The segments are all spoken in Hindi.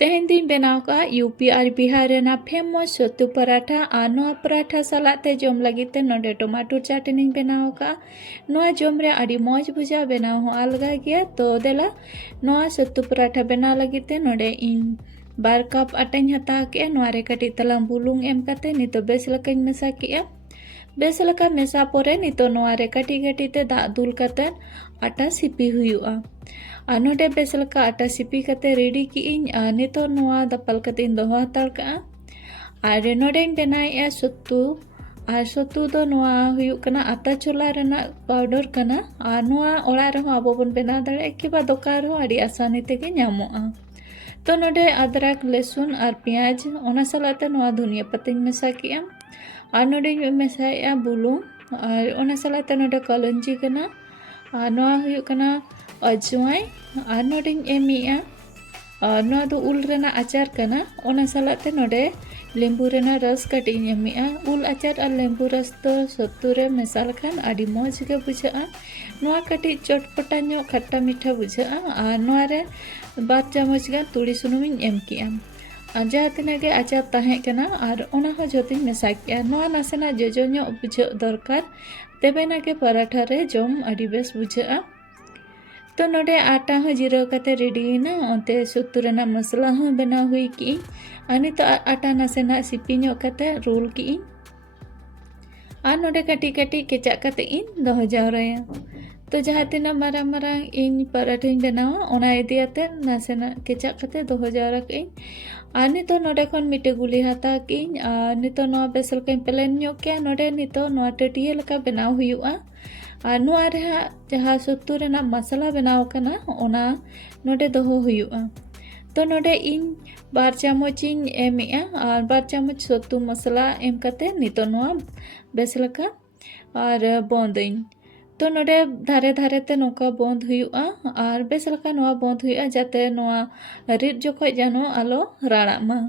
तेहेन दिन बनाव का यूपी और बिहार रेना फेमस सत्तू पराठा और नोआ पराठा सलाते जम लगी ते नोडे टमाटर चटनी बनाव का नोआ जम रे आड़ी मौज बुझा बनाव हो अलगा गया। तो देला नोआ सत्तू पराठा बनाव लगी ते नोडे इन 2 कप आटाኝ हताव के नोआ रे कटी तलाम बुलुंग एम कते नितो बेस लकाኝ मेसा के बेस लका मेसा पोरे नितो नोआ रे कटी कटी ते दाग दुल कते आटा सिपी हुयुआ और नोडे बेस लका आटा सिपी कते रेडी की नितो नोआ दपल कते दोहो हताड़ का और नोडे बनाए सत्तू और सत्तू दो नोआ हुयुग कना आटा छोला रेना पाउडर कना और नोआ ओड़ा रहो आबो बन बनाव दाड़े किबा दोकान रहो आड़ी आसानी तेगे ᱧᱟᱢᱚᱜᱼᱟ। तो नोडे अदरक लहसुन और पेंयाज ओना सलाते नोआ धनिया पत्ती मेसा किया और नोडे मेसाया बुलुंग और ओना सलाते नोडे कलंजी कना और नोआ हुयुग कना अजवाई और नोडे एमिया और नोआ दो उल रेना आचार कना ओना सलाते नोडे लेंबू रेना रस कटी एमिया उल आचार और लेंबू रस तो सत्तू रे मेसा लखान आड़ी मौज गे बुझाआ नोआ कटी चटपटा ᱧᱚᱜ खट्टा मीठा बुझाआ और नोआ रे 2 चामच गान तुड़ी सुनुमिन एम किया और जहाँ तिना गे आचार ताहें कना और ओना हो जोतिन मेसा किया नोआ नासेना जोजो ᱧᱚᱜ बुझाओ दरकार तेबेना के पराठा रे जम आड़ी बेस बुझाआ। तो नोडे आटा हो जिराव कते रेडी ना ओते सत्तू रेना मसला हो बनाव हुई की अनि तो आटा नासेना सिपी ᱧᱚᱜ कते रोल की और नोडे कटी कटी केचा कते इन दोहो जावराया। तो जहाँ तिना मारांग मारांग इन पराठाኝ बनावा ओना इदियाते नासेना केचा कते दोहो जावरा कई और नितो नोडे खन मिटे गुली हाता की नितो नोआ बेसल कई प्लेन ᱧᱚᱜ के नोडे नितो नोआ टटिया लका बनाव हुयुआ और नोआ रे जहाँ सत्तू रेना मसाला बनाव कना ओना नोडे दोहो हुयुआ। तो नोडे इन 2 चामच इन एमिया और 2 चामच सत्तू मसाला एम कते नितो नोआ बेस लका और बोंदइन। तो नोडे धारे धारे ते नोका बोंद हुयुआ और बेस लका नोआ बोंद हुयुआ जाते नोआ रिद जोखोय जानो आलो राड़ा मा।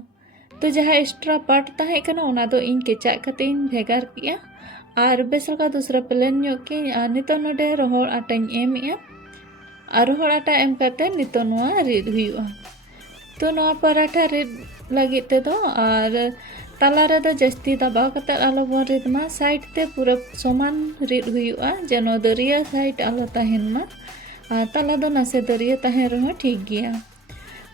तो जहाँ एक्स्ट्रा पार्ट ताहे कना ओना दो इन केचा कते इन भेगार किया और बेस लका दूसरा प्लेन ᱧᱚᱜ के नितो नोडे रोहड़ आटाኝ एमिया और रोहड़ आटा एम कते नितो नोआ रिद हुयुआ। तो नोआ पराठा रिद लगी ते दो और तला रे दो जस्ती दबाव कते आलो बन रिद मा साइड ते पूरा समान रिद हुयुआ जेनो दरिया साइड आलो ताहेन मा और तला दो नासे दरिया ताहेन रहो ठीक गया।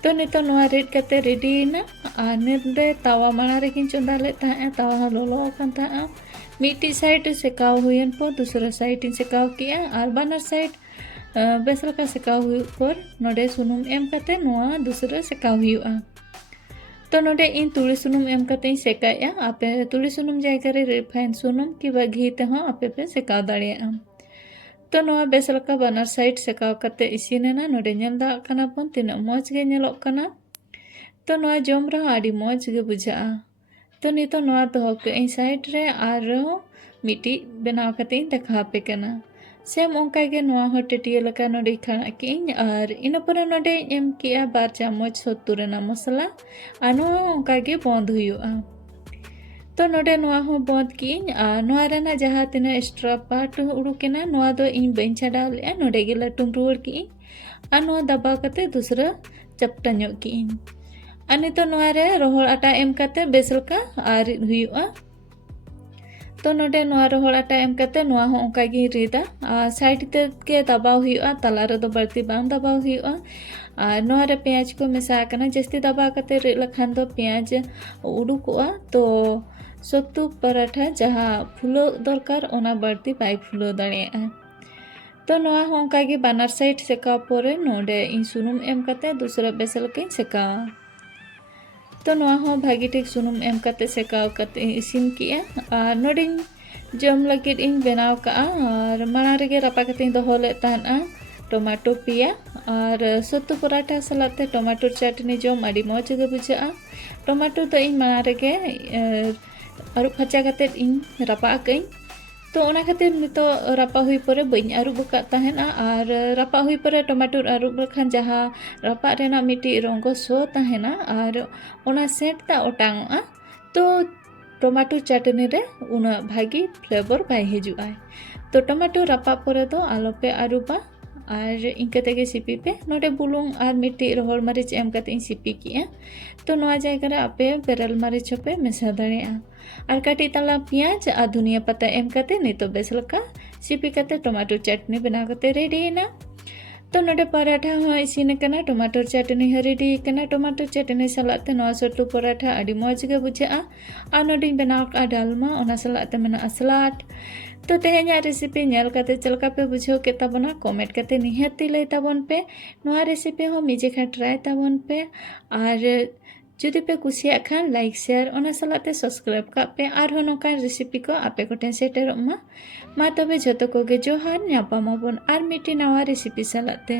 तो नितो नोआ रिद कते रेडी ना और निदे तावा माड़ा रेकिन चंदा ले ताहे तावा लोलो अकन ताहा मिट्टी साइड सेकाव हुयन पर दूसरा साइड सेकाव किया और बानर साइड बेस लका सेकाव हुई पर नोडे सुनुम एम कते नोआ दूसरा सेकाव हुआ। तो नोडे इन तुड़ी सुनुम एम कते सेकाया आपे तुड़ी सुनुम जायगा रे रिफाइन सुनुम कि घी ते हो आपे पे सेकाव दाड़िया। तो नोआ बेस लका बानर साइड सेकाव कते इसिनेना नोडे नेल दा कना पन तिना मौज गे नेलोग कना। तो नोआ जम रहा आड़ी मौज गे बुझाआ। तो नितो नोआ दोहो के साइड रे और मिट्टी बनाव कते देखा पे कना सेम ओंका गे नोआ हो टटिया लका नोडे खाना की और इन पर नोडे एम किया 2 चामच सत्तू रेना मसाला और नोआ ओंका गे बोंद हुयुआ। तो नोडे नोआ हो बोंद की और नोआ रेना जहाँ तिना एक्स्ट्रा पार्ट उडुकेना नोआ दो इन बइन छाडाव ले नोडे गे लटुम रुवाड़ की और नोआ दबाव कते दूसरा चपटा ᱧᱚᱜ की अनि तो नोआ रे रोहड़ आटा एम कते बेस लका और हुयुआ। तो नोडे नोआ रोहड़ आटा एम कते नोआ हो ओंका गे रिदा साइड ते के दबाव हुयुआ तला रे दो बर्ती बांग दबाव हुयुआ और नोआ रे पेंयाज को मेसा कना जस्ती दबाव कते रे लखान दो पेंयाज उडुकोआ। तो सत्तू पराठा जहाँ फुलो दरकार ओना बर्ती बाय फुलो दाड़िया। तो नोआ हो ओंका गे बानर साइड सेकाव पोरे नोडे इन सुनुम एम कते दूसरा बेस लका सेकावा। तो नोआ हो भागी ठीक सुनुम एम कते सेकाव कते इसिन किया और नोडे जम लगिद इन बनाव का और माड़ा रेगे रापा कते दोहो ले ताहना टमाटो पिया और सत्तू पराठा सलाते टमाटो चटनी जम आड़ी मौज गे बुझाआ। टमाटो तो इन माड़ा रेगे अरुब फचा कते इन रापा कई तो ओना खातिर नितो रापा हुई परे बइन अरुब बका ताहेना और रापा हुई परे टमाटो अरुब लखान जहाँ रापा रेना मिट्टी रंगो सो ताहेना और ओना सेंट ता ओटांगोआ। तो टमाटो चटनी रे उना भागी फ्लेवर बाय हिजुआ। तो टमाटो रापा परे दो आलोपे अरुबा और इनका तेगे सिपी पे नोडे बुलुंग और मिट्टी रोहड़ मरीच एम कते सिपी किया तो नोआ जायगा रे आपे बेरल मरीच पे मेसा दाड़ेया और काटी तला पियाज और धनिया पत्ता एम कते नितो बेस लका सिपी कते टमाटो चटनी बना कते रेडी ना तो नोडे पराठा हो इसीन कना टमाटो चटनी हो रेडी कना टमाटो चटनी सलाते नोआ सट्टू पराठा अड़ी मौज गे बुझा और नोडिन बनाव का डालमा ओना सलाते मेना सलाद तो तेहेnya रेसिपी नेल कते चलका पे बुझो के ताबना कमेंट कते निहाती लई ताबन पे नोआ रेसिपी हो मिजे खा ट्राई ताबन पे और जुदी पे कुसिया खान लाइक शेयर ओना सलाते सब्सक्राइब का पे और हो नोका रेसिपी को आपे कोठे सेटेरोमा मा तबे जतो कोगे जोहार न्यापामाबन और मिटी नवा रेसिपी सलाते।